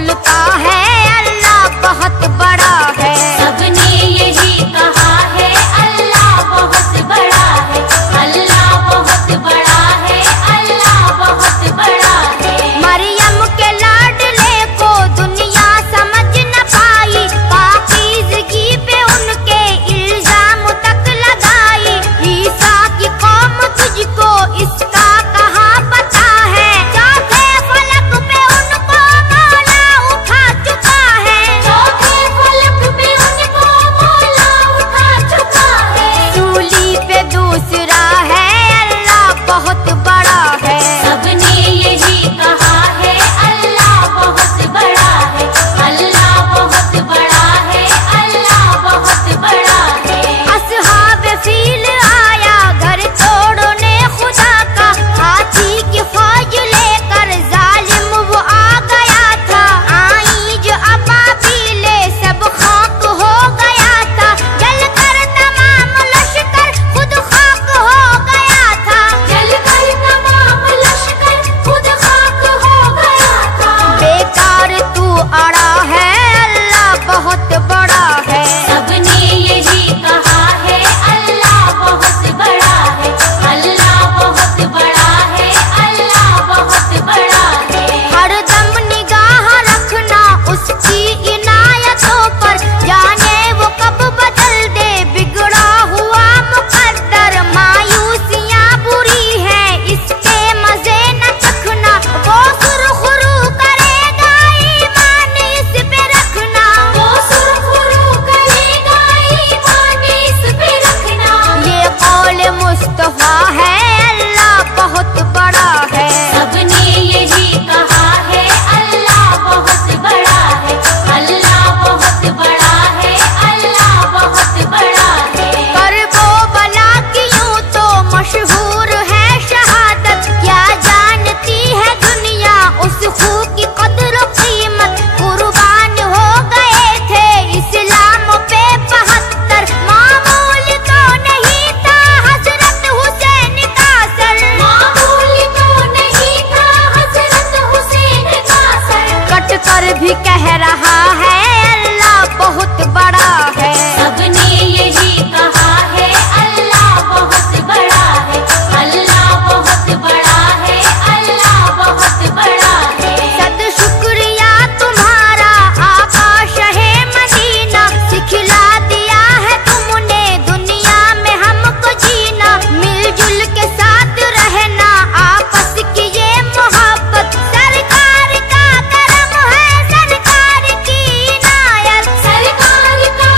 बोलता है अल्लाह बहुत बड़ा है। सबने यही कहा है अल्लाह बहुत बड़ा है, अल्लाह बहुत बड़ा है, अल्लाह बहुत बड़ा है। मरियम के लाडले को दुनिया समझ न पाई, पाकीज़गी पे उनके इल्जाम तक लगाई। ईसा की कौम तुझको इसका कहाँ पता है, चौथे फलक पे उनको मौला उठा चुका है। चौथे फलक पे उनको मौला उठा चुका है। सूली पे दूसरा है अल्लाह बहुत बड़ा है। सबने यही कहा है अल्लाह बहुत बड़ा है, अल्लाह बहुत बड़ा है, अल्लाह बहुत बड़ा है। असहाब फील आया घर तोड़ने खुदा का, हाथी की फौज लेकर जालिम वो आ गया था। आई जो अबाबीले सब खाक हो गया था, जलकर तमाम लश्कर खुद खाक हो गया था। जलकर तमाम लश्कर खुद खाक हो गया था। बेकार तू अड़ा है अल्लाह बहुत बड़ा है। सबने यही कहा है अल्लाह बहुत बड़ा है, अल्लाह बहुत बड़ा है, अल्लाह बहुत बड़ा है। हर दम निगाह रखना उसकी इनायतों पर, जाने वो कब बदल दे बिगड़ा हुआ मुकद्दर। मायूसियाँ बुरी है इसके मजे न चखना, वो सुरखुरू करेगा ईमान इस पे रखना। वो सुरखुरू करेगा ईमान इस पे रखना। ये कौल मुस्तफा है अल्लाह बहुत बड़ा है। सबने यही कहा है अल्लाह बहुत बड़ा है, अल्लाह बहुत बड़ा है, अल्लाह बहुत बड़ा है। करबो बला की यूं तो मशहूर है शहादत, क्या जानती है दुनिया उस खून की कद्र कीमत। कुर्बान हो गए थे इस्लाम पे 72, मामूल तो नहीं था हजरत हुसैन का सर। मामूल तो नहीं था हजरत हुसैन का सर। कट कर भी कह रहा है अल्लाह बहुत बड़ा है। सबने यही कहा है अल्लाह बहुत बड़ा है, अल्लाह बहुत बड़ा है, अल्लाह बहुत बड़ा है। सद शुक्रिया तुम्हारा आका शहे मदीना, सिखला दिया है तुमने दुनिया में हमको जीना। मिलजुल के साथ रहना आपस की ये मोहब्बत, सरकार का करम है सरकार की इनायत। सरकार का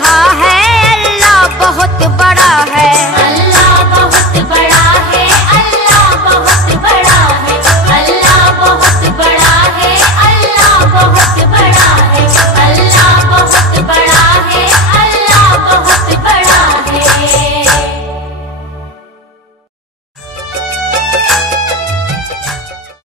कहा है अल्लाह बहुत बड़ा है।